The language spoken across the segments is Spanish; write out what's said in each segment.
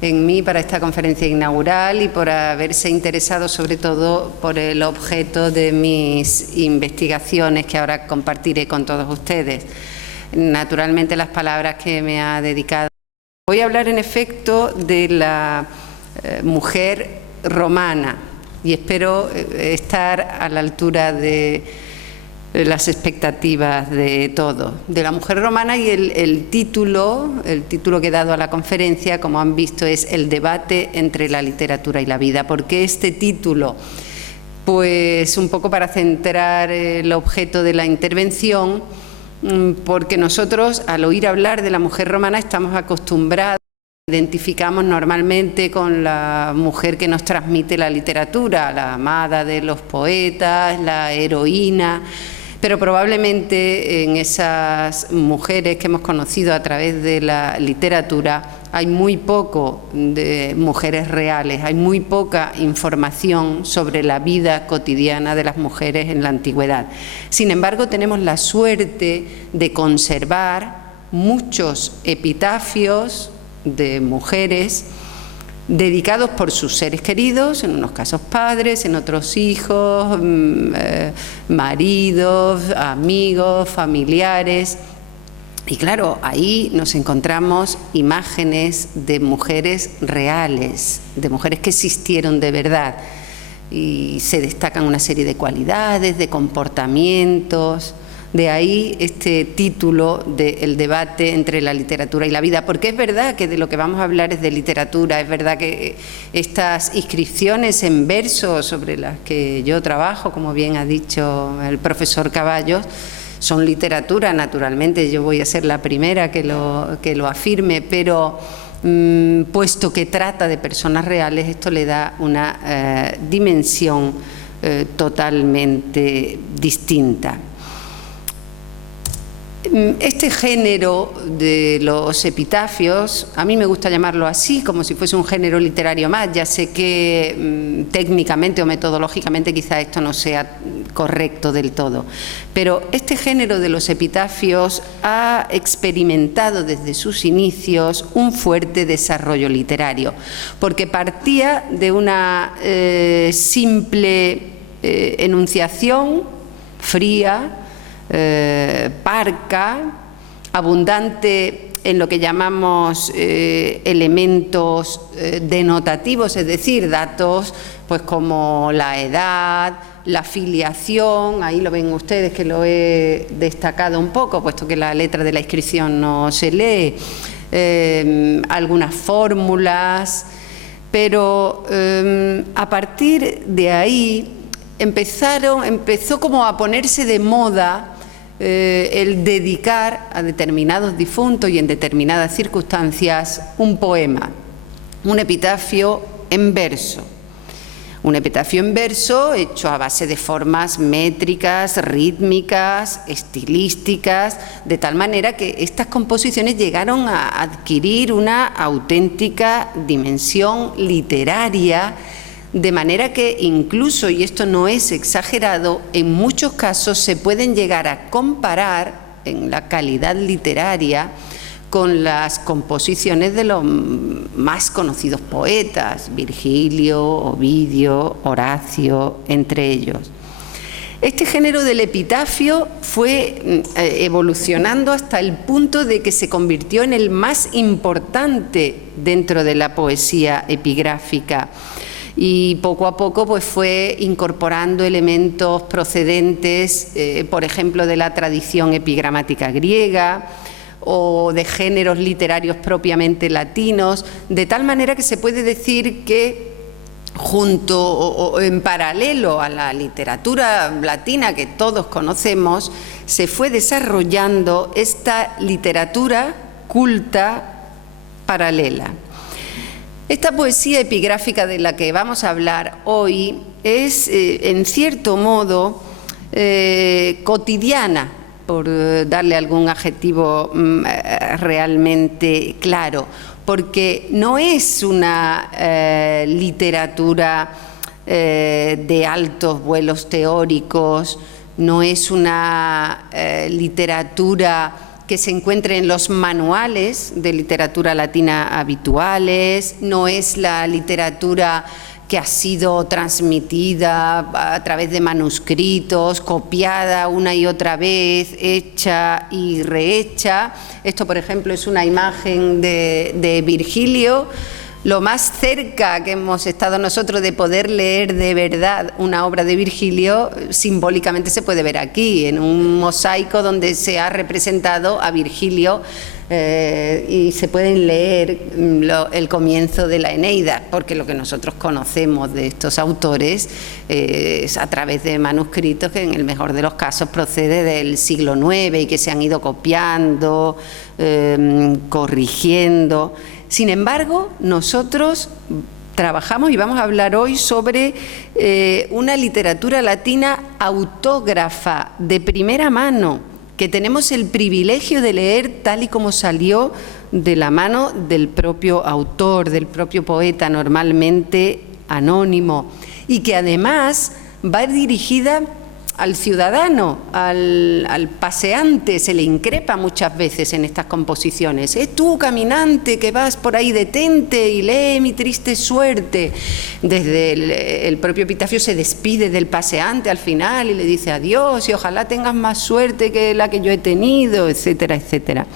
en mí para esta conferencia inaugural y por haberse interesado sobre todo por el objeto de mis investigaciones que ahora compartiré con todos ustedes. Naturalmente, las palabras que me ha dedicado. Voy a hablar en efecto de la mujer romana y espero estar a la altura de las expectativas de todo. De la mujer romana, y el título que he dado a la conferencia, como han visto, es El debate entre la literatura y la vida. ¿Por qué este título? Pues un poco para centrar el objeto de la intervención, porque nosotros, al oír hablar de la mujer romana, estamos acostumbrados, identificamos normalmente con la mujer que nos transmite la literatura, la amada de los poetas, la heroína, pero probablemente en esas mujeres que hemos conocido a través de la literatura hay muy poco de mujeres reales, hay muy poca información sobre la vida cotidiana de las mujeres en la antigüedad. Sin embargo, tenemos la suerte de conservar muchos epitafios de mujeres dedicados por sus seres queridos, en unos casos padres, en otros hijos, maridos, amigos, familiares. Y claro, ahí nos encontramos imágenes de mujeres reales, de mujeres que existieron de verdad. Y se destacan una serie de cualidades, de comportamientos. De ahí este título de El debate entre la literatura y la vida, porque es verdad que de lo que vamos a hablar es de literatura, es verdad que estas inscripciones en verso sobre las que yo trabajo, como bien ha dicho el profesor Caballos, son literatura, naturalmente. Yo voy a ser la primera que lo afirme, pero puesto que trata de personas reales, esto le da una dimensión totalmente distinta. Este género de los epitafios, a mí me gusta llamarlo así, como si fuese un género literario más. Ya sé que técnicamente o metodológicamente quizá esto no sea correcto del todo, pero este género de los epitafios ha experimentado desde sus inicios un fuerte desarrollo literario, porque partía de una simple enunciación fría, parca, abundante en lo que llamamos elementos denotativos, es decir, datos pues como la edad, la filiación. Ahí lo ven ustedes que lo he destacado un poco, puesto que la letra de la inscripción no se lee, algunas fórmulas, pero a partir de ahí empezó como a ponerse de moda el dedicar a determinados difuntos y en determinadas circunstancias un poema, un epitafio en verso. Un epitafio en verso hecho a base de formas métricas, rítmicas, estilísticas, de tal manera que estas composiciones llegaron a adquirir una auténtica dimensión literaria, de manera que incluso, y esto no es exagerado, en muchos casos se pueden llegar a comparar en la calidad literaria con las composiciones de los más conocidos poetas, Virgilio, Ovidio, Horacio, entre ellos. Este género del epitafio fue evolucionando hasta el punto de que se convirtió en el más importante dentro de la poesía epigráfica. Y poco a poco pues fue incorporando elementos procedentes, por ejemplo, de la tradición epigramática griega o de géneros literarios propiamente latinos, de tal manera que se puede decir que junto o en paralelo a la literatura latina que todos conocemos, se fue desarrollando esta literatura culta paralela. Esta poesía epigráfica de la que vamos a hablar hoy es, en cierto modo, cotidiana, por darle algún adjetivo realmente claro, porque no es una literatura de altos vuelos teóricos, no es una literatura que se encuentre en los manuales de literatura latina habituales, no es la literatura que ha sido transmitida a través de manuscritos, copiada una y otra vez, hecha y rehecha. Esto, por ejemplo, es una imagen de Virgilio. Lo más cerca que hemos estado nosotros de poder leer de verdad una obra de Virgilio, simbólicamente se puede ver aquí, en un mosaico donde se ha representado a Virgilio y se pueden leer el comienzo de la Eneida, porque lo que nosotros conocemos de estos autores es a través de manuscritos que en el mejor de los casos procede del siglo IX y que se han ido copiando, corrigiendo. Sin embargo, nosotros trabajamos y vamos a hablar hoy sobre una literatura latina autógrafa de primera mano, que tenemos el privilegio de leer tal y como salió de la mano del propio autor, del propio poeta, normalmente anónimo, y que además va dirigida al ciudadano, al paseante. Se le increpa muchas veces en estas composiciones. Tú, caminante, que vas por ahí, detente y lee mi triste suerte. Desde el propio epitafio se despide del paseante al final y le dice adiós y ojalá tengas más suerte que la que yo he tenido, etcétera, etcétera.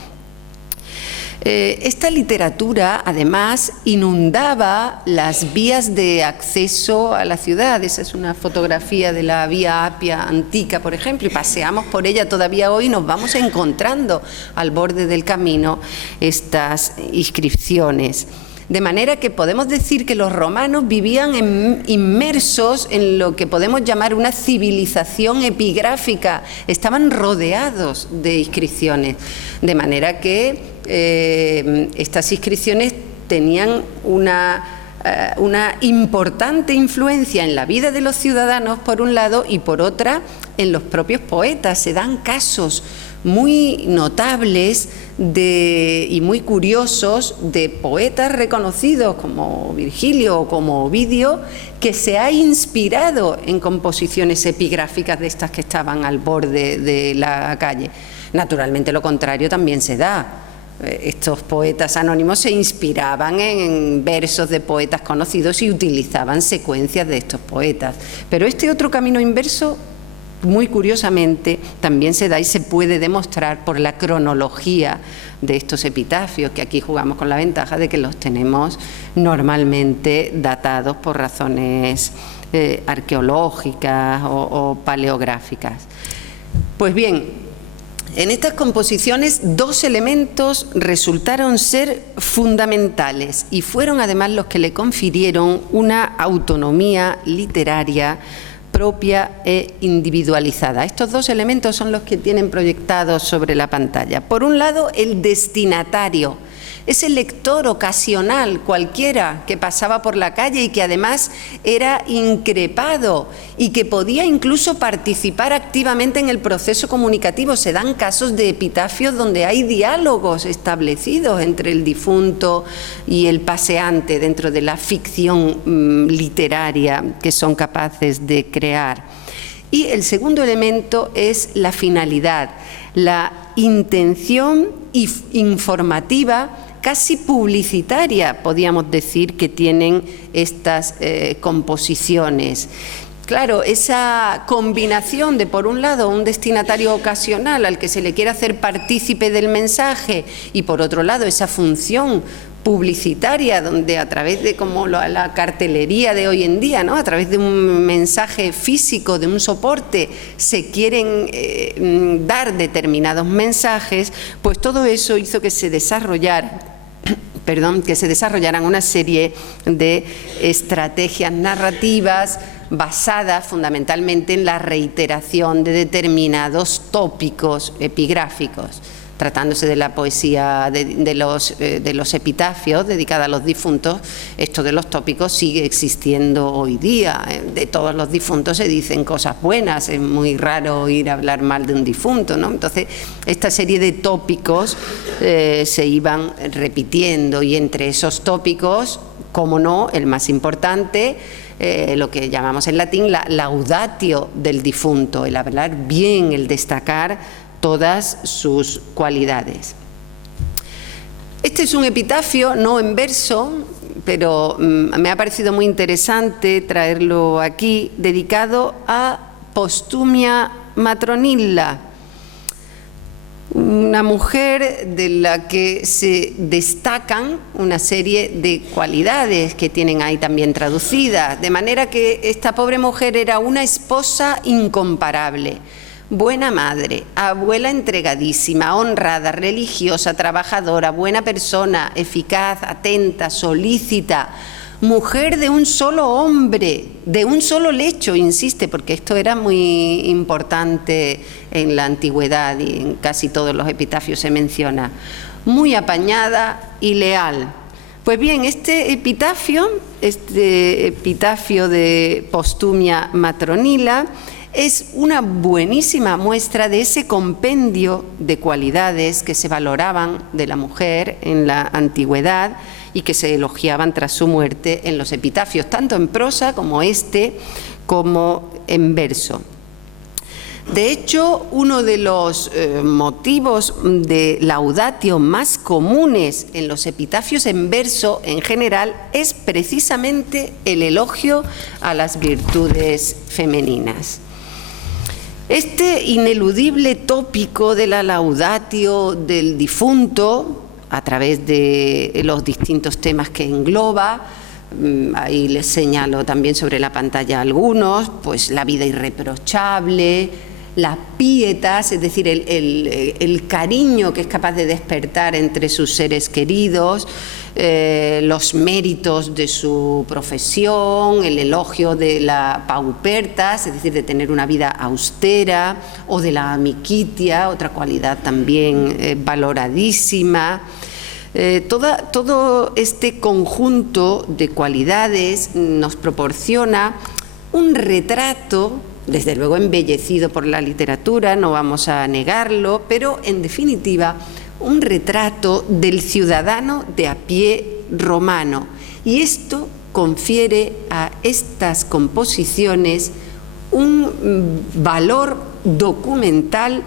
Esta literatura, además, inundaba las vías de acceso a la ciudad. Esa es una fotografía de la Vía Apia antica, por ejemplo, y paseamos por ella todavía hoy y nos vamos encontrando al borde del camino estas inscripciones. De manera que podemos decir que los romanos vivían inmersos en lo que podemos llamar una civilización epigráfica. Estaban rodeados de inscripciones, de manera que estas inscripciones tenían una importante influencia en la vida de los ciudadanos, por un lado, y por otra, en los propios poetas. Se dan casos muy notables y muy curiosos de poetas reconocidos como Virgilio o como Ovidio, que se ha inspirado en composiciones epigráficas de estas que estaban al borde de la calle. Naturalmente, lo contrario también se da. Estos poetas anónimos se inspiraban en versos de poetas conocidos y utilizaban secuencias de estos poetas. Pero este otro camino inverso, muy curiosamente, también se da y se puede demostrar por la cronología de estos epitafios, que aquí jugamos con la ventaja de que los tenemos normalmente datados por razones arqueológicas o paleográficas. Pues bien, en estas composiciones dos elementos resultaron ser fundamentales y fueron además los que le confirieron una autonomía literaria propia e individualizada. Estos dos elementos son los que tienen proyectados sobre la pantalla. Por un lado, el destinatario, ese lector ocasional cualquiera que pasaba por la calle y que además era increpado y que podía incluso participar activamente en el proceso comunicativo. Se dan casos de epitafios donde hay diálogos establecidos entre el difunto y el paseante dentro de la ficción literaria que son capaces de crear. Y el segundo elemento es la finalidad, la intención informativa, casi publicitaria, podríamos decir, que tienen estas composiciones. Claro, esa combinación de, por un lado, un destinatario ocasional al que se le quiere hacer partícipe del mensaje y, por otro lado, esa función publicitaria donde a través de como la cartelería de hoy en día, ¿no?, a través de un mensaje físico, de un soporte, se quieren dar determinados mensajes, pues todo eso hizo que se desarrollaran una serie de estrategias narrativas basadas fundamentalmente en la reiteración de determinados tópicos epigráficos. Tratándose de la poesía de los epitafios dedicada a los difuntos, esto de los tópicos sigue existiendo hoy día. De todos los difuntos se dicen cosas buenas, es muy raro oír hablar mal de un difunto, ¿no? Entonces, esta serie de tópicos se iban repitiendo, y entre esos tópicos, como no, el más importante, lo que llamamos en latín la laudatio del difunto, el hablar bien, el destacar todas sus cualidades. Este es un epitafio, no en verso, pero me ha parecido muy interesante traerlo aquí, dedicado a Postumia Matronilla, una mujer de la que se destacan una serie de cualidades que tienen ahí también traducidas, de manera que esta pobre mujer era una esposa incomparable, buena madre, abuela entregadísima, honrada, religiosa, trabajadora, buena persona, eficaz, atenta, solícita, mujer de un solo hombre, de un solo lecho, insiste, porque esto era muy importante en la antigüedad y en casi todos los epitafios se menciona, muy apañada y leal. Pues bien, este epitafio de Postumia Matronilla, es una buenísima muestra de ese compendio de cualidades que se valoraban de la mujer en la antigüedad y que se elogiaban tras su muerte en los epitafios, tanto en prosa como como en verso. De hecho, uno de los motivos de laudatio más comunes en los epitafios en verso en general es precisamente el elogio a las virtudes femeninas. Este ineludible tópico de la laudatio del difunto, a través de los distintos temas que engloba, ahí les señalo también sobre la pantalla algunos, pues la vida irreprochable, la pietas, es decir, el cariño que es capaz de despertar entre sus seres queridos, los méritos de su profesión, el elogio de la paupertas, es decir, de tener una vida austera, o de la amiquitia, otra cualidad también valoradísima. Todo este conjunto de cualidades nos proporciona un retrato, desde luego embellecido por la literatura, no vamos a negarlo, pero en definitiva un retrato del ciudadano de a pie romano. Y esto confiere a estas composiciones un valor documental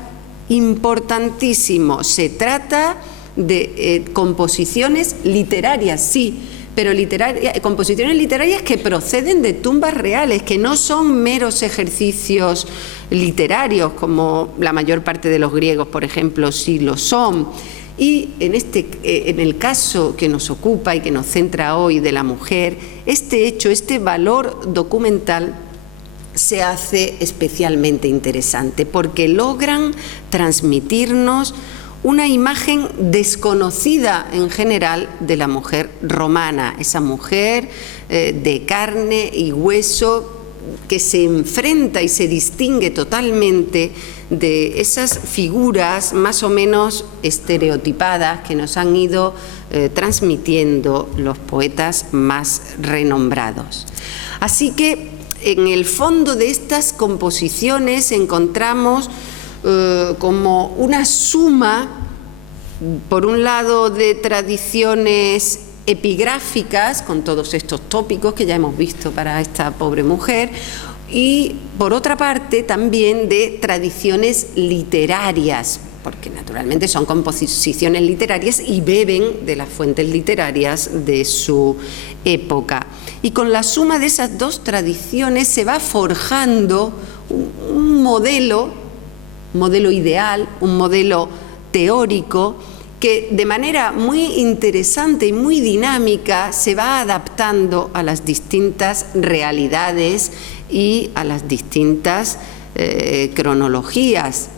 importantísimo. Se trata de composiciones literarias, sí, pero composiciones literarias que proceden de tumbas reales, que no son meros ejercicios literarios, como la mayor parte de los griegos, por ejemplo, sí lo son. Y en el caso que nos ocupa y que nos centra hoy de la mujer, este hecho, este valor documental se hace especialmente interesante, porque logran transmitirnos una imagen desconocida en general de la mujer romana, esa mujer de carne y hueso que se enfrenta y se distingue totalmente de esas figuras más o menos estereotipadas que nos han ido transmitiendo los poetas más renombrados. Así que en el fondo de estas composiciones encontramos como una suma, por un lado, de tradiciones epigráficas, con todos estos tópicos que ya hemos visto para esta pobre mujer, y por otra parte también de tradiciones literarias, porque naturalmente son composiciones literarias y beben de las fuentes literarias de su época. Y con la suma de esas dos tradiciones se va forjando un modelo ideal, un modelo teórico que de manera muy interesante y muy dinámica se va adaptando a las distintas realidades y a las distintas cronologías.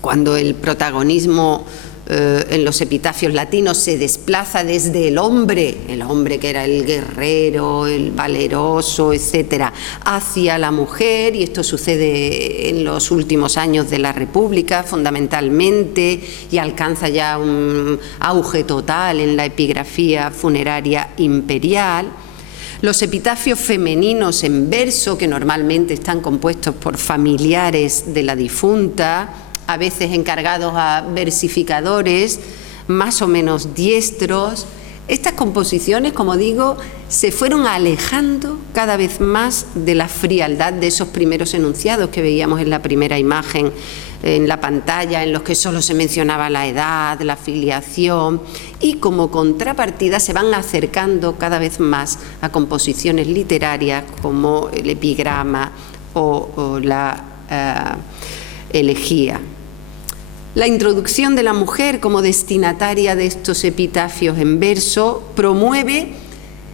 Cuando el protagonismo en los epitafios latinos se desplaza desde el hombre que era el guerrero, el valeroso, etcétera, hacia la mujer, y esto sucede en los últimos años de la República fundamentalmente, y alcanza ya un auge total en la epigrafía funeraria imperial. Los epitafios femeninos en verso, que normalmente están compuestos por familiares de la difunta, a veces encargados a versificadores más o menos diestros. Estas composiciones, como digo, se fueron alejando cada vez más de la frialdad de esos primeros enunciados que veíamos en la primera imagen en la pantalla en los que solo se mencionaba la edad, la filiación, y como contrapartida se van acercando cada vez más a composiciones literarias como el epigrama o la elegía. La introducción de la mujer como destinataria de estos epitafios en verso promueve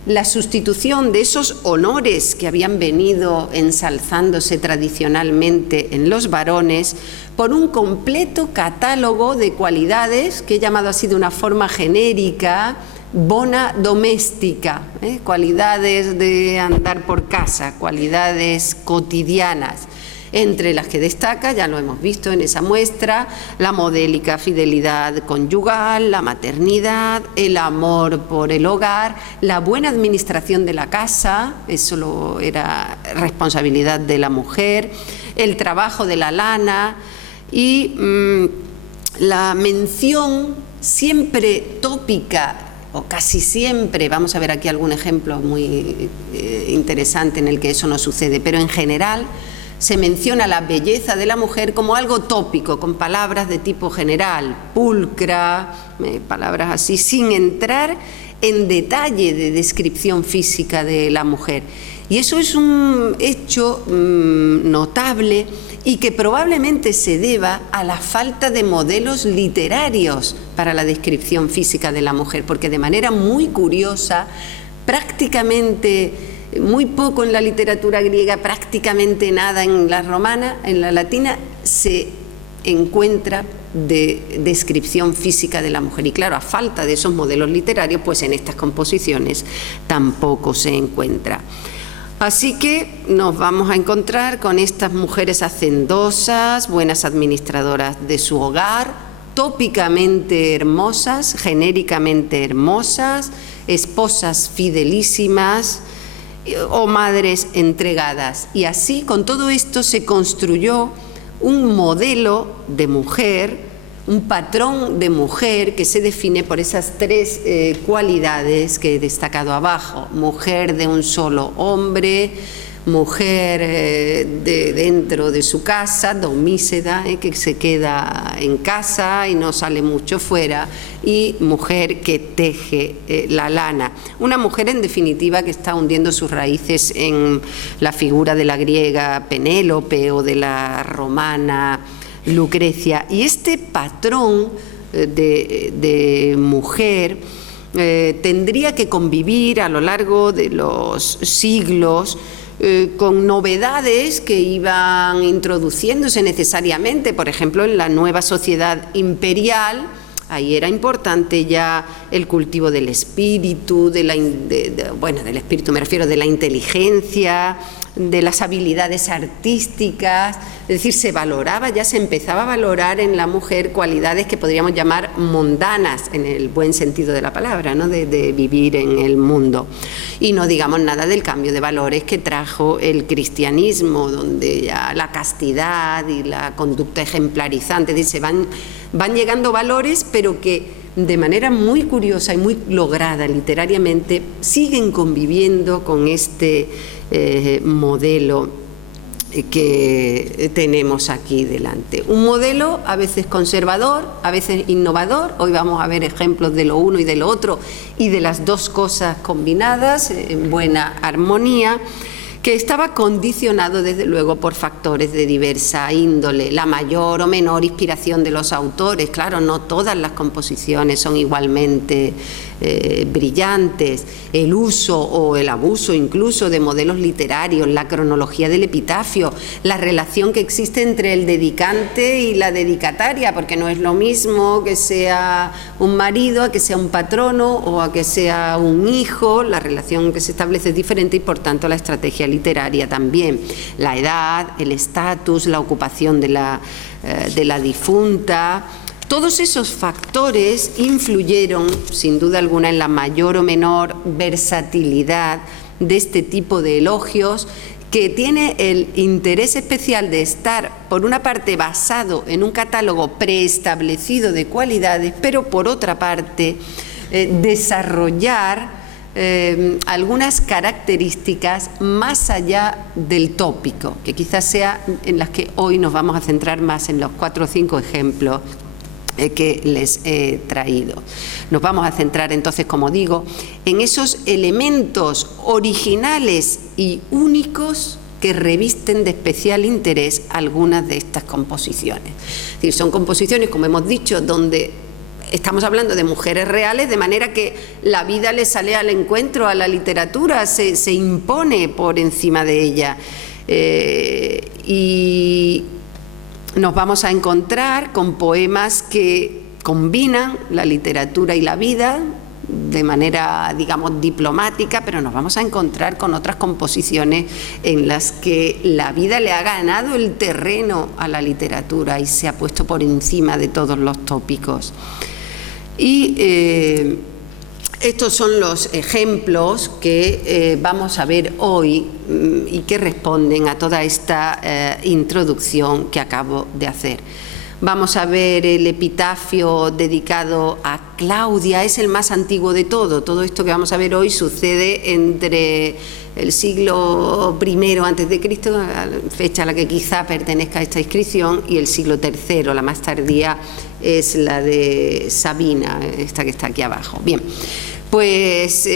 la sustitución de esos honores que habían venido ensalzándose tradicionalmente en los varones por un completo catálogo de cualidades que he llamado así de una forma genérica, bona doméstica, cualidades de andar por casa, cualidades cotidianas, entre las que destaca, ya lo hemos visto en esa muestra, la modélica fidelidad conyugal, la maternidad, el amor por el hogar, la buena administración de la casa, eso era responsabilidad de la mujer, el trabajo de la lana y la mención siempre tópica, o casi siempre, vamos a ver aquí algún ejemplo muy interesante en el que eso no sucede, pero en general se menciona la belleza de la mujer como algo tópico, con palabras de tipo general, pulcra, palabras así, sin entrar en detalle de descripción física de la mujer. Y eso es un hecho notable y que probablemente se deba a la falta de modelos literarios para la descripción física de la mujer, porque de manera muy curiosa, prácticamente muy poco en la literatura griega, prácticamente nada en la romana, en la latina, se encuentra de descripción física de la mujer. Y claro, a falta de esos modelos literarios, pues en estas composiciones tampoco se encuentra. Así que nos vamos a encontrar con estas mujeres hacendosas, buenas administradoras de su hogar, tópicamente hermosas, genéricamente hermosas, esposas fidelísimas, o madres entregadas. Y así, con todo esto, se construyó un modelo de mujer, un patrón de mujer que se define por esas tres cualidades que he destacado abajo: mujer de un solo hombre, mujer dentro de su casa, domíceda, que se queda en casa y no sale mucho fuera, y mujer que teje la lana. Una mujer, en definitiva, que está hundiendo sus raíces en la figura de la griega Penélope o de la romana Lucrecia. Y este patrón de mujer tendría que convivir a lo largo de los siglos con novedades que iban introduciéndose necesariamente. Por ejemplo, en la nueva sociedad imperial, ahí era importante ya el cultivo del espíritu, del espíritu me refiero, de la inteligencia, de las habilidades artísticas. Es decir, se valoraba, ya se empezaba a valorar en la mujer cualidades que podríamos llamar mundanas, en el buen sentido de la palabra, ¿no? de vivir en el mundo. Y no digamos nada del cambio de valores que trajo el cristianismo, donde ya la castidad y la conducta ejemplarizante, es decir, van llegando valores, pero que de manera muy curiosa y muy lograda literariamente siguen conviviendo con este modelo que tenemos aquí delante. Un modelo a veces conservador, a veces innovador. Hoy vamos a ver ejemplos de lo uno y de lo otro y de las dos cosas combinadas en buena armonía, que estaba condicionado desde luego por factores de diversa índole, la mayor o menor inspiración de los autores. Claro, no todas las composiciones son igualmente brillantes, el uso o el abuso incluso de modelos literarios, la cronología del epitafio, la relación que existe entre el dedicante y la dedicataria, porque no es lo mismo que sea un marido a que sea un patrono o a que sea un hijo. La relación que se establece es diferente y por tanto la estrategia literaria también. La edad, el estatus, la ocupación de la difunta. Todos esos factores influyeron, sin duda alguna, en la mayor o menor versatilidad de este tipo de elogios, que tiene el interés especial de estar, por una parte, basado en un catálogo preestablecido de cualidades, pero por otra parte, desarrollar algunas características más allá del tópico, que quizás sea en las que hoy nos vamos a centrar más, en los 4 o 5 ejemplos que les he traído. Nos vamos a centrar entonces, como digo, en esos elementos originales y únicos que revisten de especial interés algunas de estas composiciones. Es decir, son composiciones, como hemos dicho, donde estamos hablando de mujeres reales, de manera que la vida le sale al encuentro a la literatura, se impone por encima de ella. Y nos vamos a encontrar con poemas que combinan la literatura y la vida de manera, digamos, diplomática, pero nos vamos a encontrar con otras composiciones en las que la vida le ha ganado el terreno a la literatura y se ha puesto por encima de todos los tópicos. Y estos son los ejemplos que vamos a ver hoy y que responden a toda esta introducción que acabo de hacer. Vamos a ver el epitafio dedicado a Claudia, es el más antiguo de todo. Todo esto que vamos a ver hoy sucede entre el siglo I a.C., fecha a la que quizá pertenezca esta inscripción, y el siglo III, la más tardía es la de Sabina, esta que está aquí abajo. Bien, pues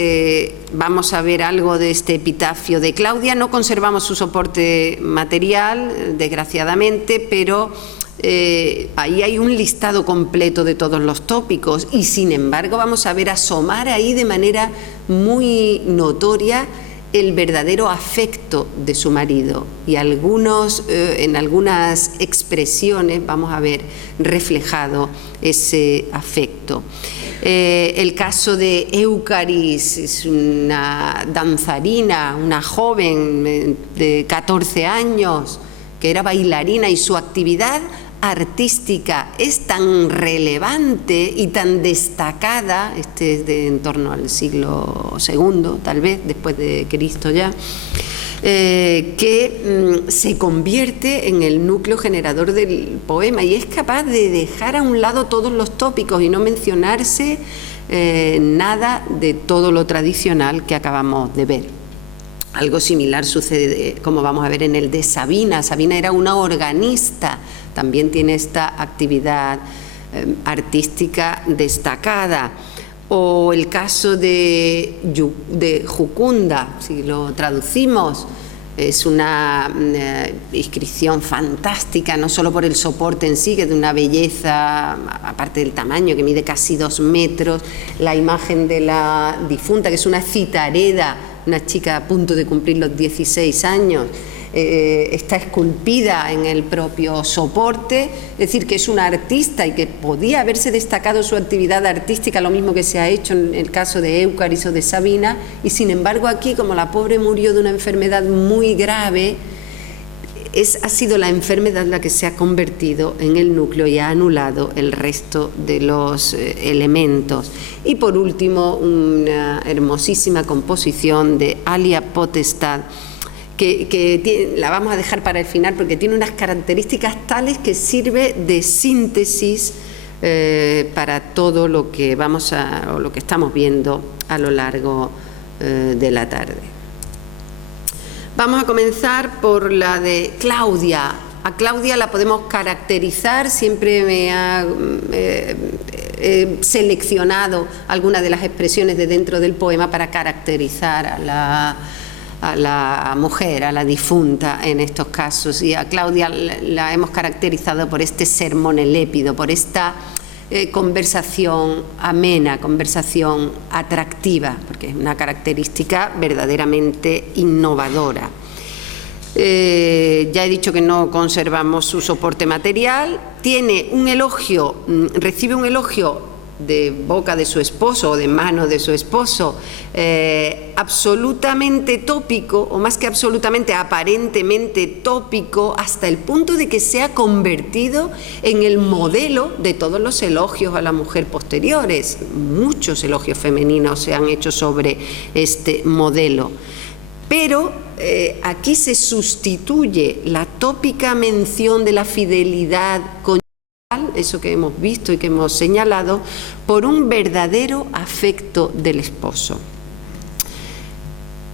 vamos a ver algo de este epitafio de Claudia. No conservamos su soporte material, desgraciadamente, pero ahí hay un listado completo de todos los tópicos y, sin embargo, vamos a ver asomar ahí de manera muy notoria el verdadero afecto de su marido, y en algunas expresiones vamos a ver reflejado ese afecto. El caso de Éucaris, es una danzarina, una joven de 14 años que era bailarina, y su actividad artística es tan relevante y tan destacada, este es de en torno al siglo II, tal vez, después de Cristo ya, que se convierte en el núcleo generador del poema y es capaz de dejar a un lado todos los tópicos y no mencionarse nada de todo lo tradicional que acabamos de ver. Algo similar sucede, como vamos a ver, en el de Sabina. Sabina era una organista, también tiene esta actividad artística destacada. O el caso de Jucunda, si lo traducimos, es una inscripción fantástica, no solo por el soporte en sí, que es de una belleza, aparte del tamaño, que mide casi 2 metros, la imagen de la difunta, que es una citareda, una chica a punto de cumplir los 16 años, está esculpida en el propio soporte, es decir, que es una artista y que podía haberse destacado su actividad artística, lo mismo que se ha hecho en el caso de Éucaris o de Sabina, y sin embargo aquí, como la pobre murió de una enfermedad muy grave, ha sido la enfermedad la que se ha convertido en el núcleo y ha anulado el resto de los elementos. Y por último, una hermosísima composición de Alia Potestad, que la vamos a dejar para el final porque tiene unas características tales que sirve de síntesis para todo lo que lo que estamos viendo a lo largo de la tarde. Vamos a comenzar por la de Claudia. A Claudia la podemos caracterizar, siempre me ha seleccionado algunas de las expresiones de dentro del poema para caracterizar a la mujer, a la difunta en estos casos, y a Claudia la hemos caracterizado por este sermón elépido, por esta conversación amena, conversación atractiva, porque es una característica verdaderamente innovadora. Ya he dicho que no conservamos su soporte material, tiene un elogio, recibe un elogio de boca de su esposo o de mano de su esposo, absolutamente tópico, o más que absolutamente, aparentemente tópico, hasta el punto de que se ha convertido en el modelo de todos los elogios a la mujer posteriores. Muchos elogios femeninos se han hecho sobre este modelo. Pero aquí se sustituye la tópica mención de la fidelidad conyugal, eso que hemos visto y que hemos señalado, por un verdadero afecto del esposo.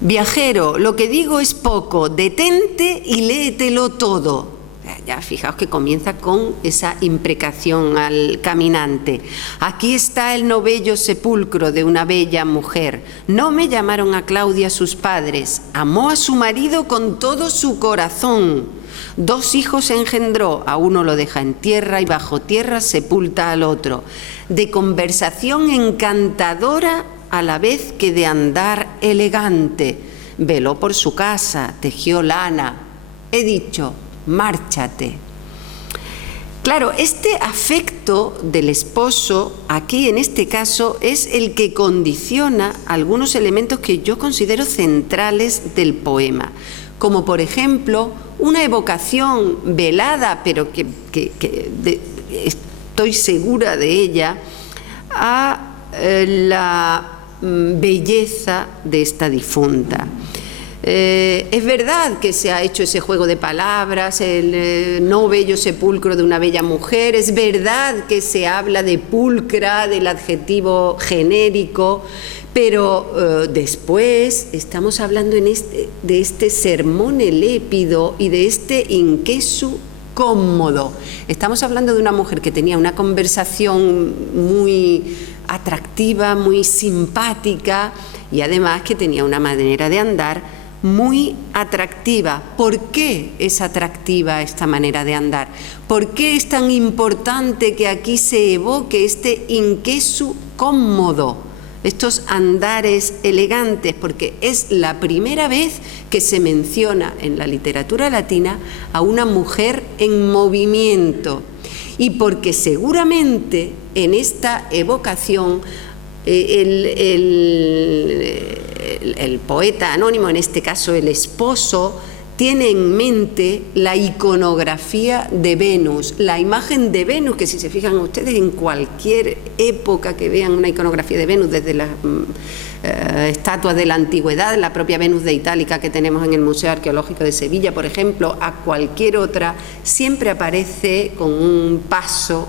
Viajero, lo que digo es poco, detente y léetelo todo. Ya fijaos que comienza con esa imprecación al caminante. Aquí está el no bello sepulcro de una bella mujer. No me llamaron a Claudia sus padres. Amó a su marido con todo su corazón. 2 hijos engendró, a uno lo deja en tierra y bajo tierra sepulta al otro. De conversación encantadora a la vez que de andar elegante. Veló por su casa, tejió lana. He dicho, márchate. Claro, este afecto del esposo, aquí en este caso, es el que condiciona algunos elementos que yo considero centrales del poema, como por ejemplo una evocación velada, pero que estoy segura de ella, a la belleza de esta difunta. Es verdad que se ha hecho ese juego de palabras, el no bello sepulcro de una bella mujer, es verdad que se habla de pulcra, del adjetivo genérico, pero después estamos hablando de este sermón elépido y de este inquesu cómodo. Estamos hablando de una mujer que tenía una conversación muy atractiva, muy simpática y además que tenía una manera de andar muy atractiva. ¿Por qué es atractiva esta manera de andar? ¿Por qué es tan importante que aquí se evoque este inquesu cómodo? Estos andares elegantes, porque es la primera vez que se menciona en la literatura latina a una mujer en movimiento y porque seguramente en esta evocación el poeta anónimo, en este caso el esposo, tiene en mente la iconografía de Venus, la imagen de Venus, que si se fijan ustedes en cualquier época que vean una iconografía de Venus, desde las estatuas de la antigüedad, la propia Venus de Itálica que tenemos en el Museo Arqueológico de Sevilla, por ejemplo, a cualquier otra, siempre aparece con un paso,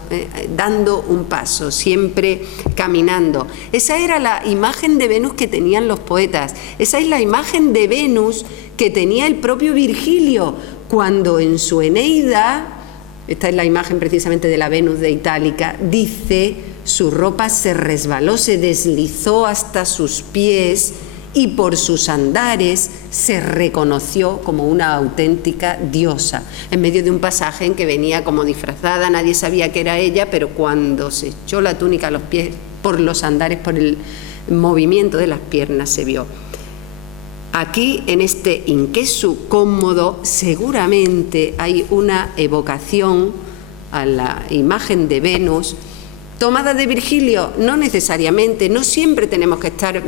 dando un paso, siempre caminando. Esa era la imagen de Venus que tenían los poetas, esa es la imagen de Venus que tenía el propio Virgilio, cuando en su Eneida, esta es la imagen precisamente de la Venus de Itálica, dice: su ropa se resbaló, se deslizó hasta sus pies y por sus andares se reconoció como una auténtica diosa, en medio de un pasaje en que venía como disfrazada, nadie sabía que era ella, pero cuando se echó la túnica a los pies, por los andares, por el movimiento de las piernas, se vio. Aquí, en este inquesu cómodo, seguramente hay una evocación a la imagen de Venus, tomada de Virgilio, no necesariamente, no siempre tenemos que estar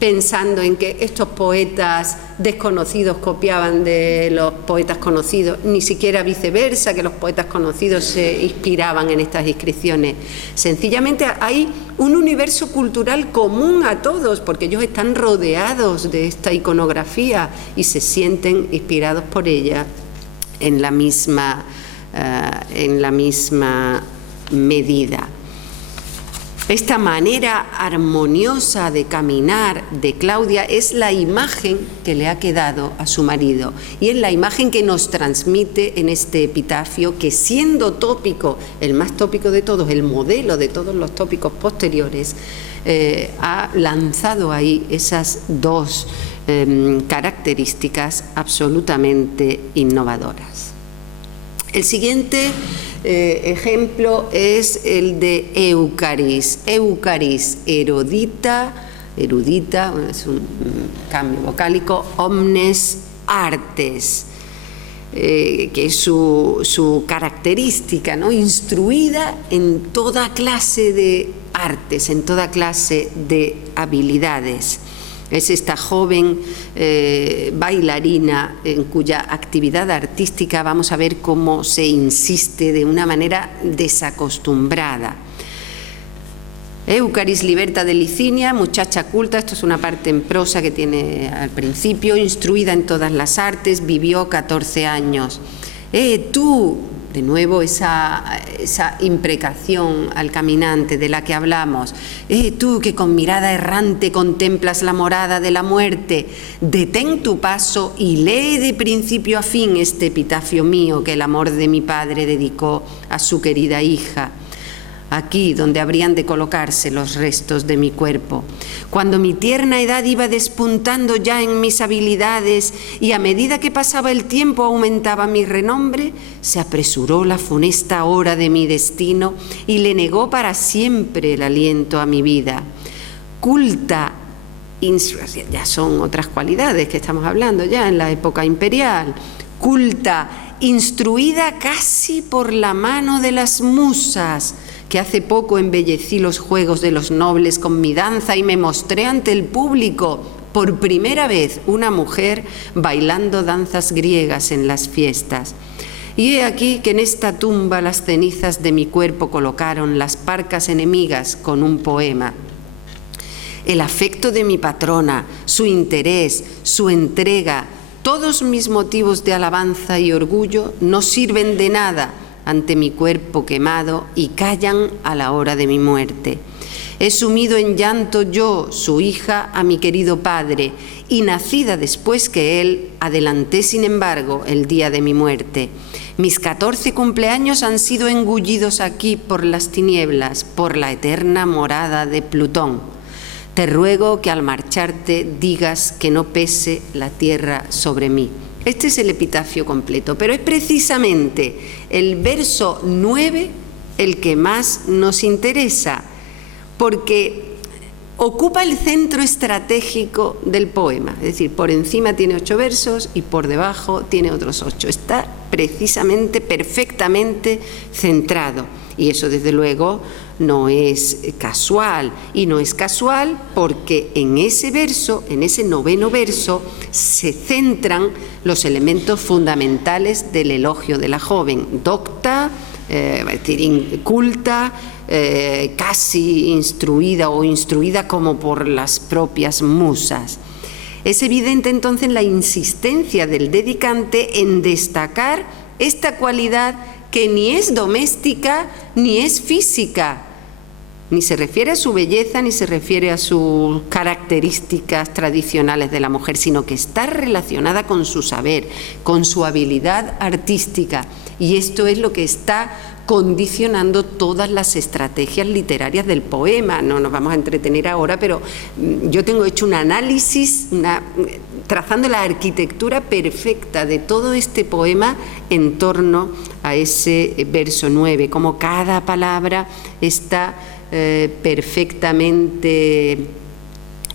pensando en que estos poetas desconocidos copiaban de los poetas conocidos, ni siquiera viceversa, que los poetas conocidos se inspiraban en estas inscripciones. Sencillamente hay un universo cultural común a todos, porque ellos están rodeados de esta iconografía y se sienten inspirados por ella en la misma medida. Esta manera armoniosa de caminar de Claudia es la imagen que le ha quedado a su marido y es la imagen que nos transmite en este epitafio, que siendo tópico, el más tópico de todos, el modelo de todos los tópicos posteriores, ha lanzado ahí esas dos características absolutamente innovadoras. El siguiente ejemplo es el de Eucaris. Eucaris, erudita, es un cambio vocálico, omnes artes, que es su característica, ¿no? Instruida en toda clase de artes, en toda clase de habilidades. Es esta joven bailarina en cuya actividad artística vamos a ver cómo se insiste de una manera desacostumbrada. Eucaris, liberta de Licinia, muchacha culta, esto es una parte en prosa que tiene al principio, instruida en todas las artes, vivió 14 años. Tú, de nuevo esa imprecación al caminante de la que hablamos. Tú que con mirada errante contemplas la morada de la muerte, detén tu paso y lee de principio a fin este epitafio mío que el amor de mi padre dedicó a su querida hija. Aquí donde habrían de colocarse los restos de mi cuerpo. Cuando mi tierna edad iba despuntando ya en mis habilidades y a medida que pasaba el tiempo aumentaba mi renombre, se apresuró la funesta hora de mi destino y le negó para siempre el aliento a mi vida. Culta, ya son otras cualidades que estamos hablando ya en la época imperial, culta, instruida casi por la mano de las musas, que hace poco embellecí los juegos de los nobles con mi danza y me mostré ante el público por primera vez una mujer bailando danzas griegas en las fiestas. Y he aquí que en esta tumba las cenizas de mi cuerpo colocaron las parcas enemigas con un poema. El afecto de mi patrona, su interés, su entrega, todos mis motivos de alabanza y orgullo no sirven de nada ante mi cuerpo quemado y callan a la hora de mi muerte. He sumido en llanto yo, su hija, a mi querido padre, y nacida después que él, adelanté sin embargo el día de mi muerte. Mis 14 cumpleaños han sido engullidos aquí por las tinieblas, por la eterna morada de Plutón. Te ruego que al marcharte digas que no pese la tierra sobre mí. Este es el epitafio completo, pero es precisamente el verso 9 el que más nos interesa, porque ocupa el centro estratégico del poema, es decir, por encima tiene 8 versos y por debajo tiene otros 8. Está precisamente, perfectamente centrado, y eso desde luego no es casual, y no es casual porque en ese verso, en ese 9º verso, se centran los elementos fundamentales del elogio de la joven, docta, es decir, culta, casi instruida o instruida como por las propias musas. Es evidente entonces la insistencia del dedicante en destacar esta cualidad que ni es doméstica ni es física, ni se refiere a su belleza ni se refiere a sus características tradicionales de la mujer, sino que está relacionada con su saber, con su habilidad artística, y esto es lo que está condicionando todas las estrategias literarias del poema. No nos vamos a entretener ahora, pero yo tengo hecho un análisis, trazando la arquitectura perfecta de todo este poema en torno a ese verso 9, como cada palabra está perfectamente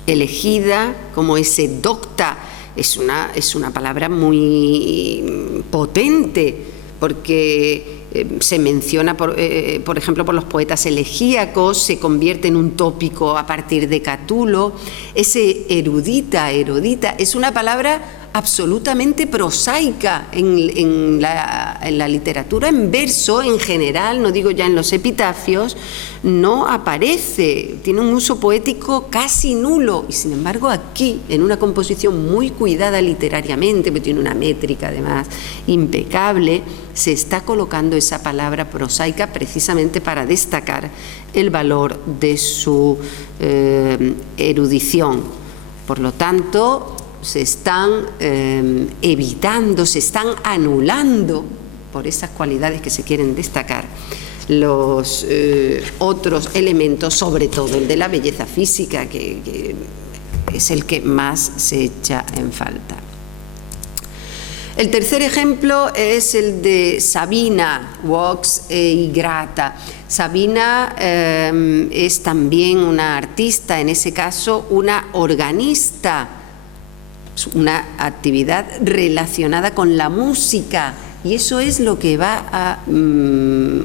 elegida, como ese docta es una palabra muy potente, porque se menciona, por ejemplo, por los poetas elegíacos, se convierte en un tópico a partir de Catulo. Ese erudita, es una palabra absolutamente prosaica en la literatura en verso en general, no digo ya en los epitafios, no aparece, tiene un uso poético casi nulo, y sin embargo aquí, en una composición muy cuidada literariamente, que tiene una métrica además impecable, se está colocando esa palabra prosaica precisamente para destacar el valor de su erudición. Por lo tanto, se están evitando, se están anulando, por esas cualidades que se quieren destacar, los otros elementos, sobre todo el de la belleza física, que es el que más se echa en falta. El tercer ejemplo es el de Sabina, vox e grata. Sabina es también una artista, en ese caso una organista, una actividad relacionada con la música, y eso es lo que va a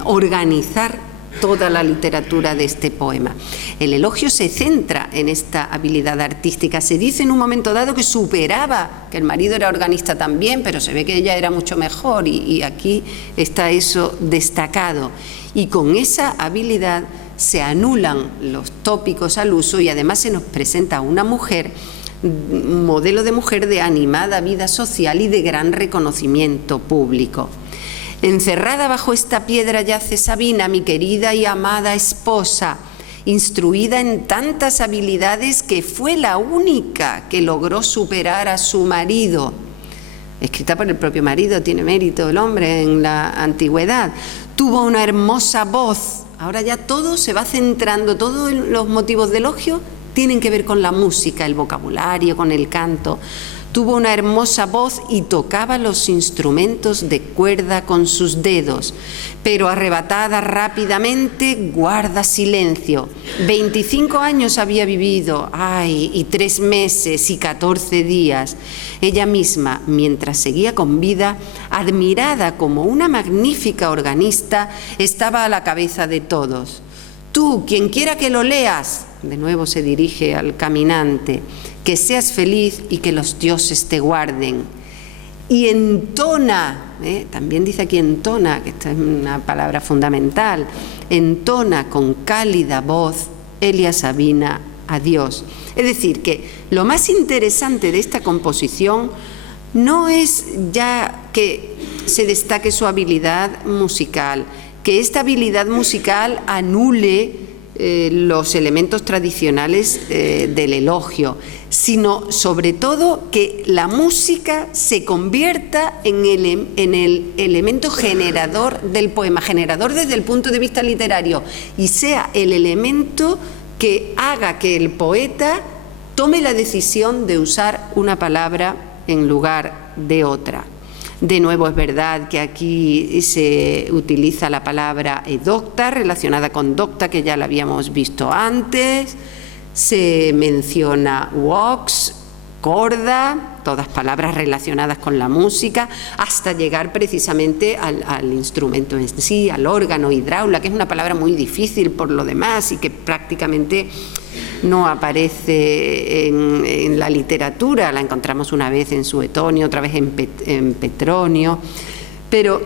organizar toda la literatura de este poema. El elogio se centra en esta habilidad artística. Se dice en un momento dado que superaba, que el marido era organista también, pero se ve que ella era mucho mejor, y aquí está eso destacado. Y con esa habilidad se anulan los tópicos al uso, y además se nos presenta a una mujer, un modelo de mujer de animada vida social y de gran reconocimiento público. Encerrada bajo esta piedra yace Sabina, mi querida y amada esposa, instruida en tantas habilidades que fue la única que logró superar a su marido. Escrita por el propio marido, tiene mérito el hombre en la antigüedad. Tuvo una hermosa voz. Ahora ya todo se va centrando, todos los motivos de elogio tienen que ver con la música, el vocabulario, con el canto. Tuvo una hermosa voz y tocaba los instrumentos de cuerda con sus dedos, pero arrebatada rápidamente guarda silencio. 25 años había vivido, y 3 meses y 14 días. Ella misma, mientras seguía con vida, admirada como una magnífica organista, estaba a la cabeza de todos. Tú, quien quiera que lo leas, de nuevo se dirige al caminante, que seas feliz y que los dioses te guarden. Y entona, también dice aquí entona, que esta es una palabra fundamental, entona con cálida voz Elia Sabina a Dios. Es decir, que lo más interesante de esta composición no es ya que se destaque su habilidad musical, que esta habilidad musical anule los elementos tradicionales del elogio, sino sobre todo que la música se convierta en el elemento generador del poema, generador desde el punto de vista literario, y sea el elemento que haga que el poeta tome la decisión de usar una palabra en lugar de otra. De nuevo es verdad que aquí se utiliza la palabra edocta, relacionada con docta, que ya la habíamos visto antes. Se menciona vox, corda, todas palabras relacionadas con la música, hasta llegar precisamente al instrumento en sí, al órgano, hidráula, que es una palabra muy difícil por lo demás y que prácticamente no aparece en la literatura. La encontramos una vez en Suetonio, otra vez en Petronio, pero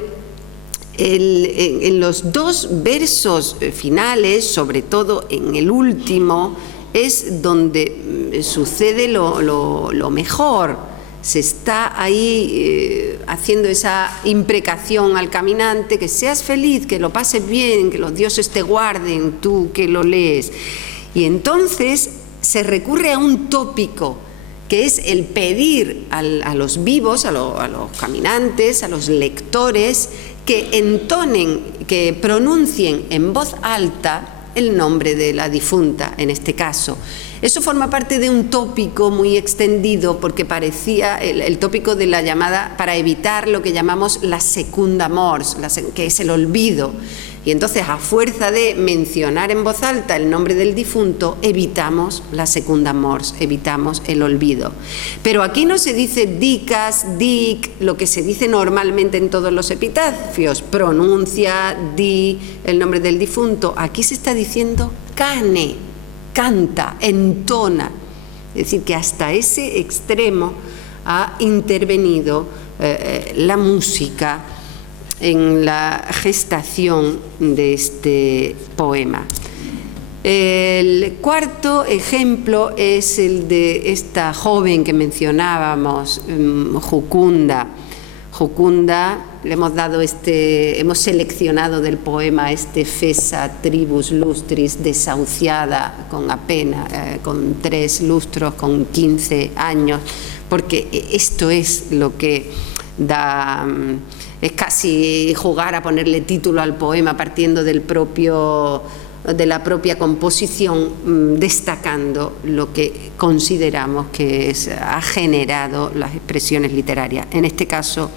en los 2 versos finales, sobre todo en el último, es donde sucede lo mejor. Se está ahí haciendo esa imprecación al caminante, que seas feliz, que lo pases bien, que los dioses te guarden, tú que lo lees. Y entonces se recurre a un tópico, que es el pedir a los vivos, a los caminantes, a los lectores, que entonen, que pronuncien en voz alta el nombre de la difunta, en este caso. Eso forma parte de un tópico muy extendido, porque parecía el tópico de la llamada, para evitar lo que llamamos la secunda mors, que es el olvido. Y entonces, a fuerza de mencionar en voz alta el nombre del difunto, evitamos la secunda mors, evitamos el olvido. Pero aquí no se dice dicas, dic, lo que se dice normalmente en todos los epitafios, pronuncia, di el nombre del difunto. Aquí se está diciendo cane, canta, entona. Es decir, que hasta ese extremo ha intervenido la música en la gestación de este poema. El cuarto ejemplo es el de esta joven que mencionábamos, Jucunda. Jucunda, le hemos seleccionado del poema este Fesa tribus lustris, desahuciada con apenas, con 3 lustros, con 15 años, porque esto es lo que da, es casi jugar a ponerle título al poema partiendo de la propia composición, destacando lo que consideramos que ha generado las expresiones literarias. En este caso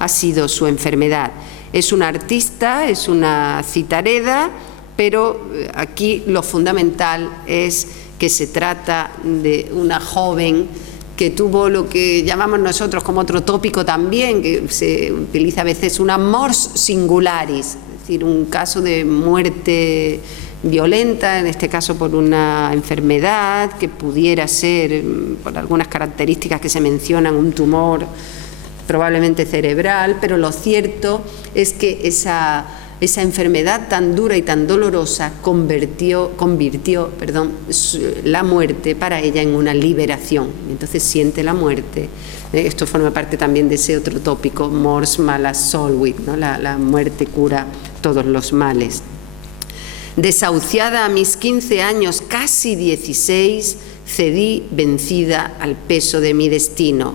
ha sido su enfermedad. Es una artista, es una citareda, pero aquí lo fundamental es que se trata de una joven que tuvo lo que llamamos nosotros como otro tópico también, que se utiliza a veces, una mors singularis, es decir, un caso de muerte violenta, en este caso por una enfermedad que pudiera ser, por algunas características que se mencionan, un tumor probablemente cerebral, pero lo cierto es que esa esa enfermedad tan dura y tan dolorosa convirtió la muerte para ella en una liberación. Entonces siente la muerte. Esto forma parte también de ese otro tópico, mors mala solvit, ¿no? La muerte cura todos los males. Desahuciada a mis 15 años, casi 16, cedí vencida al peso de mi destino.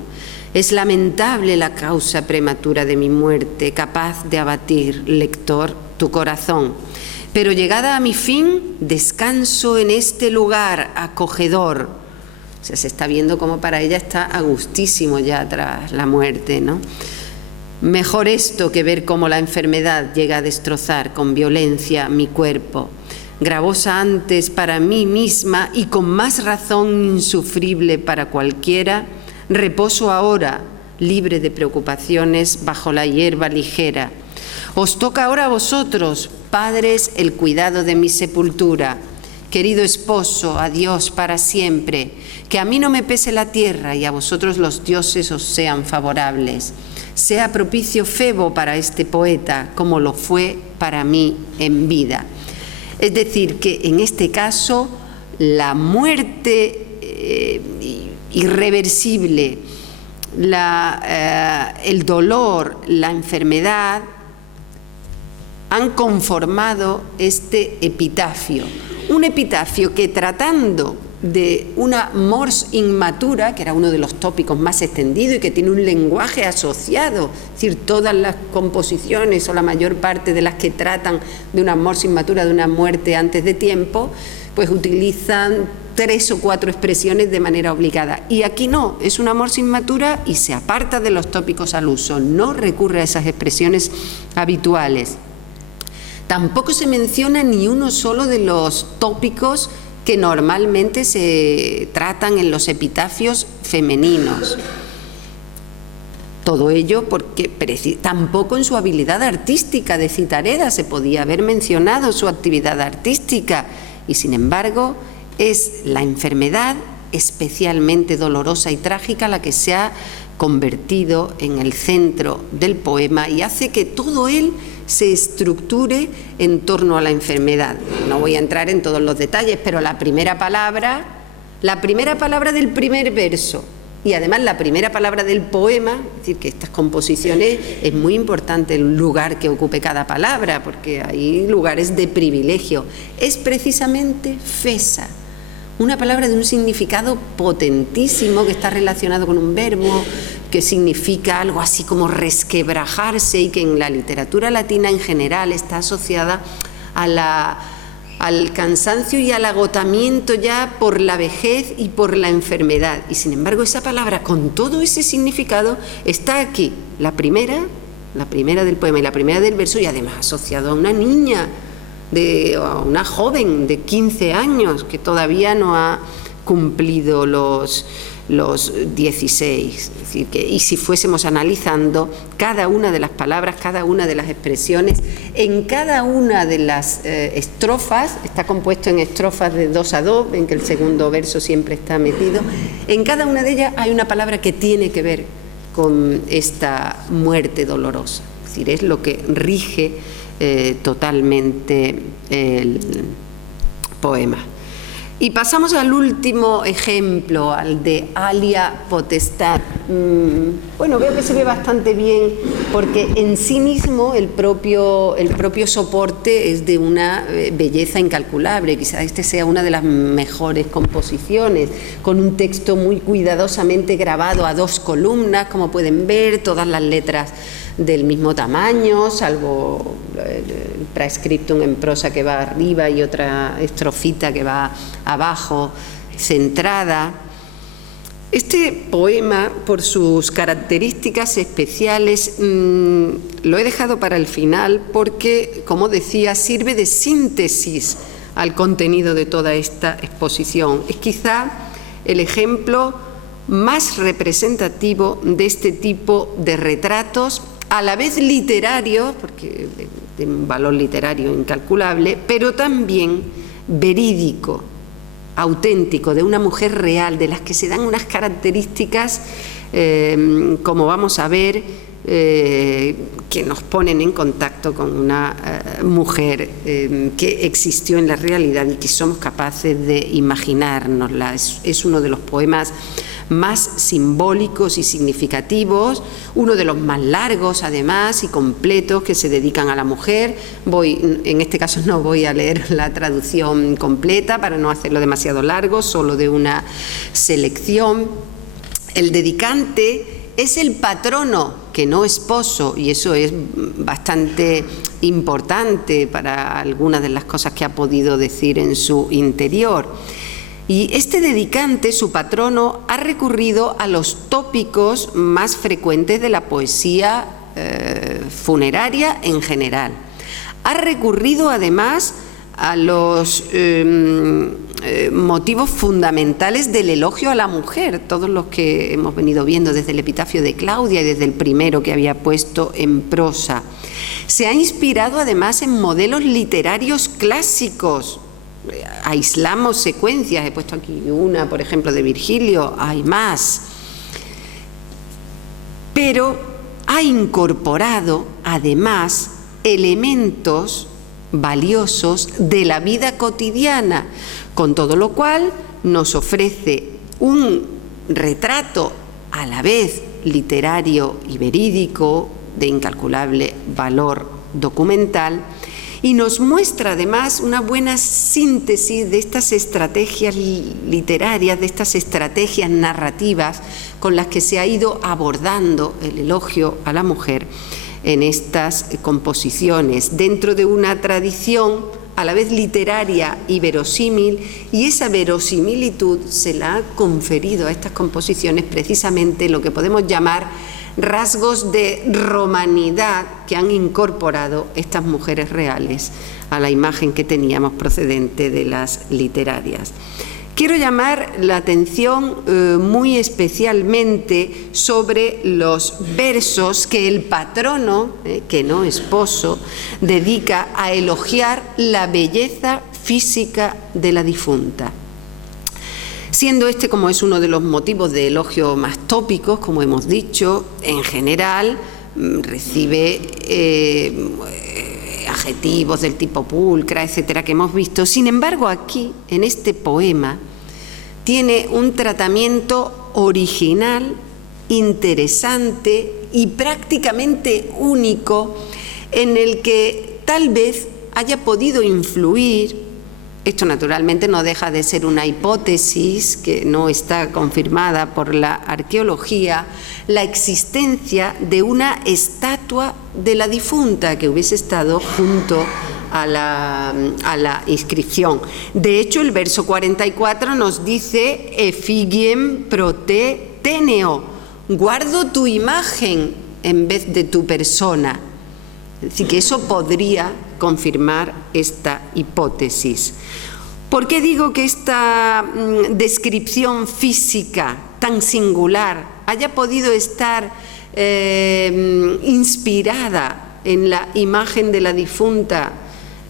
Es lamentable la causa prematura de mi muerte, capaz de abatir, lector, tu corazón. Pero llegada a mi fin, descanso en este lugar acogedor. O sea, se está viendo cómo para ella está a gustísimo ya tras la muerte, ¿no? Mejor esto que ver cómo la enfermedad llega a destrozar con violencia mi cuerpo. Gravosa antes para mí misma y con más razón insufrible para cualquiera, reposo ahora, libre de preocupaciones, bajo la hierba ligera. Os toca ahora a vosotros, padres, el cuidado de mi sepultura. Querido esposo, adiós para siempre. Que a mí no me pese la tierra y a vosotros los dioses os sean favorables. Sea propicio Febo para este poeta, como lo fue para mí en vida. Es decir, que en este caso la muerte irreversible, el dolor, la enfermedad han conformado este epitafio. Un epitafio que, tratando de una mors inmatura, que era uno de los tópicos más extendidos y que tiene un lenguaje asociado, es decir, todas las composiciones o la mayor parte de las que tratan de una mors inmatura, de una muerte antes de tiempo, pues utilizan 3 o 4 expresiones de manera obligada. Y aquí no, es una mors inmatura y se aparta de los tópicos al uso, no recurre a esas expresiones habituales. Tampoco se menciona ni uno solo de los tópicos que normalmente se tratan en los epitafios femeninos. Todo ello porque tampoco en su habilidad artística de Citareda se podía haber mencionado su actividad artística, y sin embargo es la enfermedad especialmente dolorosa y trágica la que se ha convertido en el centro del poema y hace que todo él se estructure en torno a la enfermedad. No voy a entrar en todos los detalles, pero la primera palabra del primer verso y además la primera palabra del poema, es decir, que estas composiciones es muy importante el lugar que ocupe cada palabra, porque hay lugares de privilegio, es precisamente fesa, una palabra de un significado potentísimo que está relacionado con un verbo que significa algo así como resquebrajarse y que en la literatura latina en general está asociada al cansancio y al agotamiento ya por la vejez y por la enfermedad. Y sin embargo esa palabra con todo ese significado está aquí, la primera del poema y la primera del verso, y además asociado a una niña, a una joven de 15 años que todavía no ha cumplido los 16. Es decir, y si fuésemos analizando cada una de las palabras, cada una de las expresiones, en cada una de las estrofas, está compuesto en estrofas de 2 a 2, en que el segundo verso siempre está metido, en cada una de ellas hay una palabra que tiene que ver con esta muerte dolorosa. Es decir, es lo que rige totalmente el poema. Y pasamos al último ejemplo, al de Alia Potestad. Bueno, veo que se ve bastante bien porque en sí mismo el propio soporte es de una belleza incalculable. Quizás este sea una de las mejores composiciones, con un texto muy cuidadosamente grabado a 2 columnas, como pueden ver, todas las letras del mismo tamaño, salvo el praescriptum en prosa que va arriba y otra estrofita que va abajo, centrada. Este poema, por sus características especiales, lo he dejado para el final porque, como decía, sirve de síntesis al contenido de toda esta exposición. Es quizá el ejemplo más representativo de este tipo de retratos, a la vez literario, porque de un valor literario incalculable, pero también verídico, auténtico, de una mujer real, de las que se dan unas características, como vamos a ver, que nos ponen en contacto con una mujer que existió en la realidad y que somos capaces de imaginárnosla. Es uno de los poemas más simbólicos y significativos, uno de los más largos además y completos que se dedican a la mujer. En este caso no voy a leer la traducción completa para no hacerlo demasiado largo, solo de una selección. El dedicante es el patrono, que no esposo, y eso es bastante importante para algunas de las cosas que ha podido decir en su interior. Y este dedicante, su patrono, ha recurrido a los tópicos más frecuentes de la poesía funeraria en general. Ha recurrido además a los motivos fundamentales del elogio a la mujer, todos los que hemos venido viendo desde el epitafio de Claudia y desde el primero que había puesto en prosa. Se ha inspirado además en modelos literarios clásicos. Aislamos secuencias, he puesto aquí una, por ejemplo, de Virgilio, hay más. Pero ha incorporado además elementos valiosos de la vida cotidiana, con todo lo cual nos ofrece un retrato a la vez literario y verídico de incalculable valor documental, y nos muestra además una buena síntesis de estas estrategias literarias, de estas estrategias narrativas con las que se ha ido abordando el elogio a la mujer en estas composiciones, dentro de una tradición a la vez literaria y verosímil, y esa verosimilitud se la ha conferido a estas composiciones precisamente lo que podemos llamar rasgos de romanidad que han incorporado estas mujeres reales a la imagen que teníamos procedente de las literarias. Quiero llamar la atención muy especialmente sobre los versos que el patrono, que no esposo, dedica a elogiar la belleza física de la difunta. Siendo este, como es uno de los motivos de elogio más tópicos, como hemos dicho, en general recibe adjetivos del tipo pulcra, etcétera, que hemos visto. Sin embargo, aquí, en este poema, tiene un tratamiento original, interesante y prácticamente único, en el que tal vez haya podido influir. Esto naturalmente no deja de ser una hipótesis que no está confirmada por la arqueología, la existencia de una estatua de la difunta que hubiese estado junto a la inscripción. De hecho, el verso 44 nos dice efigiem pro te teneo, guardo tu imagen en vez de tu persona. Es decir, que eso podría confirmar esta hipótesis. ¿Por qué digo que esta descripción física tan singular haya podido estar inspirada en la imagen de la difunta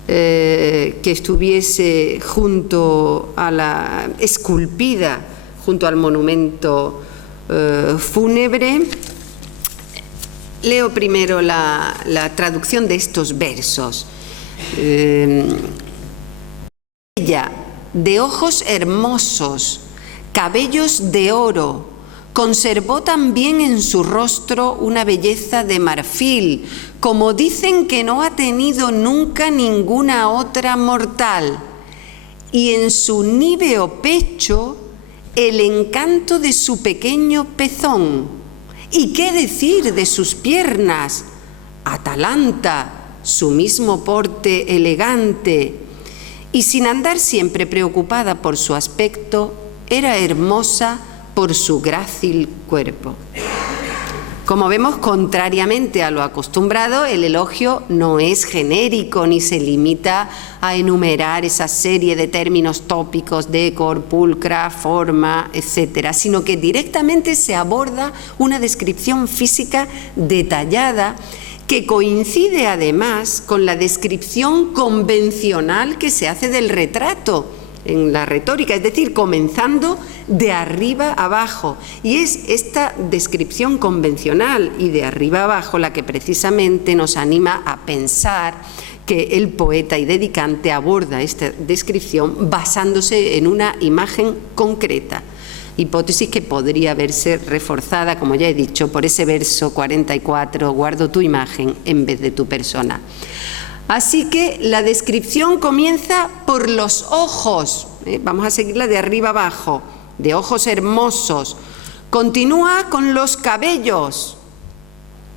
que estuviese junto a la esculpida, junto al monumento fúnebre? Leo primero la traducción de estos versos. Ella, de ojos hermosos, cabellos de oro, conservó también en su rostro una belleza de marfil, como dicen que no ha tenido nunca ninguna otra mortal, y en su níveo pecho el encanto de su pequeño pezón. ¿Y qué decir de sus piernas? Atalanta, su mismo porte elegante, y sin andar siempre preocupada por su aspecto, era hermosa por su grácil cuerpo. Como vemos, contrariamente a lo acostumbrado, el elogio no es genérico ni se limita a enumerar esa serie de términos tópicos, decor, pulcra, forma, etcétera, sino que directamente se aborda una descripción física detallada que coincide además con la descripción convencional que se hace del retrato, en la retórica, es decir, comenzando de arriba abajo. Y es esta descripción convencional y de arriba abajo la que precisamente nos anima a pensar que el poeta y dedicante aborda esta descripción basándose en una imagen concreta. Hipótesis que podría verse reforzada, como ya he dicho, por ese verso 44, guardo tu imagen en vez de tu persona. Así que la descripción comienza por los ojos, vamos a seguirla de arriba abajo, de ojos hermosos. Continúa con los cabellos,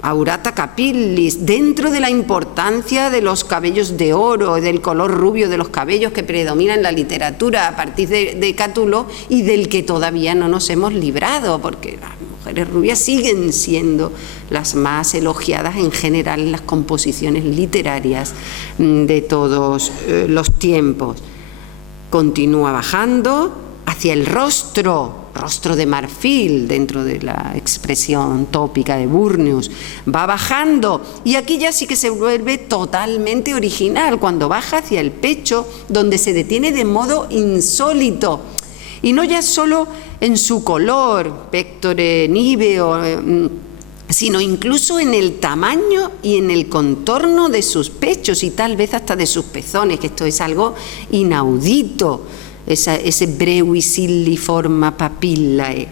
aurata capillis, dentro de la importancia de los cabellos de oro, del color rubio de los cabellos que predomina en la literatura a partir de Cátulo y del que todavía no nos hemos librado, porque las mujeres rubias siguen siendo las más elogiadas en general en las composiciones literarias de todos los tiempos. Continúa bajando hacia el rostro de marfil, dentro de la expresión tópica de Burnius, va bajando, y aquí ya sí que se vuelve totalmente original, cuando baja hacia el pecho, donde se detiene de modo insólito, y no ya solo en su color, pectore níveo, sino incluso en el tamaño y en el contorno de sus pechos, y tal vez hasta de sus pezones, que esto es algo inaudito, ese breuisilliforma papillae.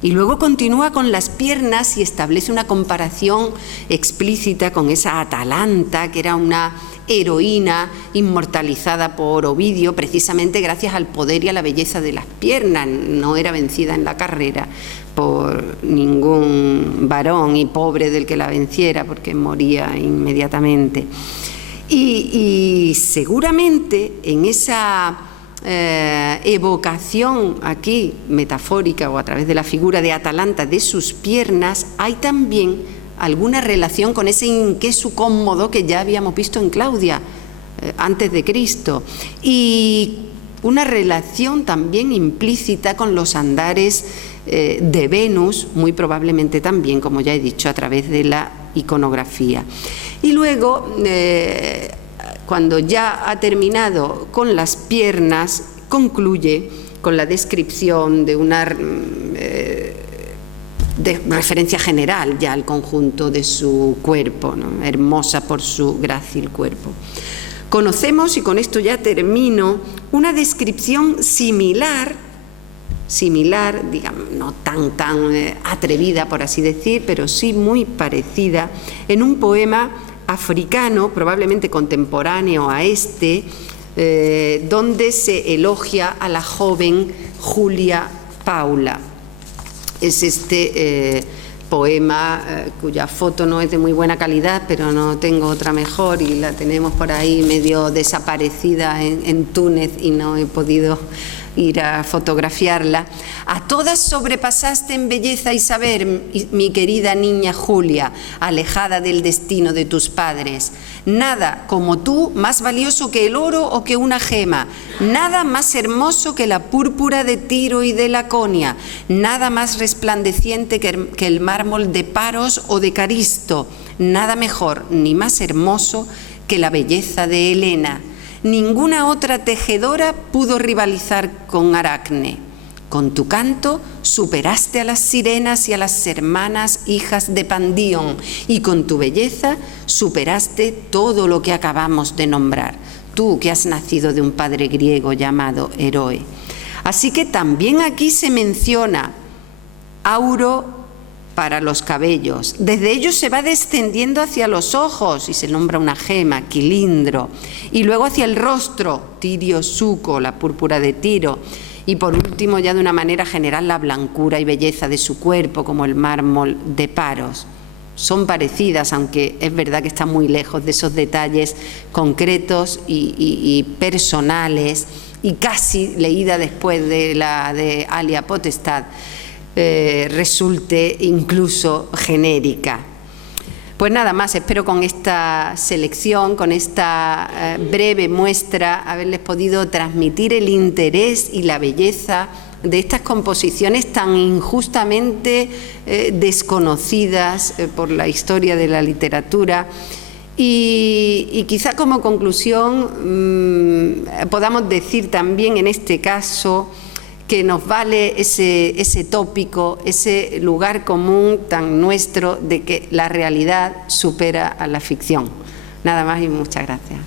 Y luego continúa con las piernas y establece una comparación explícita con esa Atalanta, que era una heroína inmortalizada por Ovidio, precisamente gracias al poder y a la belleza de las piernas. No era vencida en la carrera por ningún varón, y pobre del que la venciera, porque moría inmediatamente. Y seguramente en esa evocación aquí metafórica o a través de la figura de Atalanta de sus piernas hay también alguna relación con ese inquesu cómodo que ya habíamos visto en Claudia antes de Cristo, y una relación también implícita con los andares de Venus, muy probablemente también, como ya he dicho, a través de la iconografía. Y luego cuando ya ha terminado con las piernas, concluye con la descripción de una de referencia general ya al conjunto de su cuerpo, ¿no? Hermosa por su grácil cuerpo. Conocemos, y con esto ya termino, una descripción similar, digamos, no tan atrevida por así decir, pero sí muy parecida, en un poema africano, probablemente contemporáneo a este, donde se elogia a la joven Julia Paula. Es este poema cuya foto no es de muy buena calidad, pero no tengo otra mejor y la tenemos por ahí medio desaparecida en Túnez y no he podido ir a fotografiarla. A todas sobrepasaste en belleza y saber, mi querida niña Julia, alejada del destino de tus padres. Nada como tú más valioso que el oro o que una gema, nada más hermoso que la púrpura de Tiro y de Laconia, nada más resplandeciente que el mármol de Paros o de Caristo, nada mejor ni más hermoso que la belleza de Helena. Ninguna otra tejedora pudo rivalizar con Aracne. Con tu canto superaste a las sirenas y a las hermanas hijas de Pandíon, y con tu belleza superaste todo lo que acabamos de nombrar, tú que has nacido de un padre griego llamado Heroe. Así que también aquí se menciona auro para los cabellos. Desde ellos se va descendiendo hacia los ojos y se nombra una gema, quilindro, y luego hacia el rostro, tirio suco, la púrpura de Tiro, y por último ya de una manera general la blancura y belleza de su cuerpo como el mármol de Paros. Son parecidas, aunque es verdad que están muy lejos de esos detalles concretos y personales, y casi leída después de la de Alia Potestad, resulte incluso genérica. Pues nada más, espero con esta selección, con esta breve muestra, haberles podido transmitir el interés y la belleza de estas composiciones tan injustamente desconocidas por la historia de la literatura, Y quizá como conclusión podamos decir también en este caso que nos vale ese tópico, ese lugar común tan nuestro de que la realidad supera a la ficción. Nada más y muchas gracias.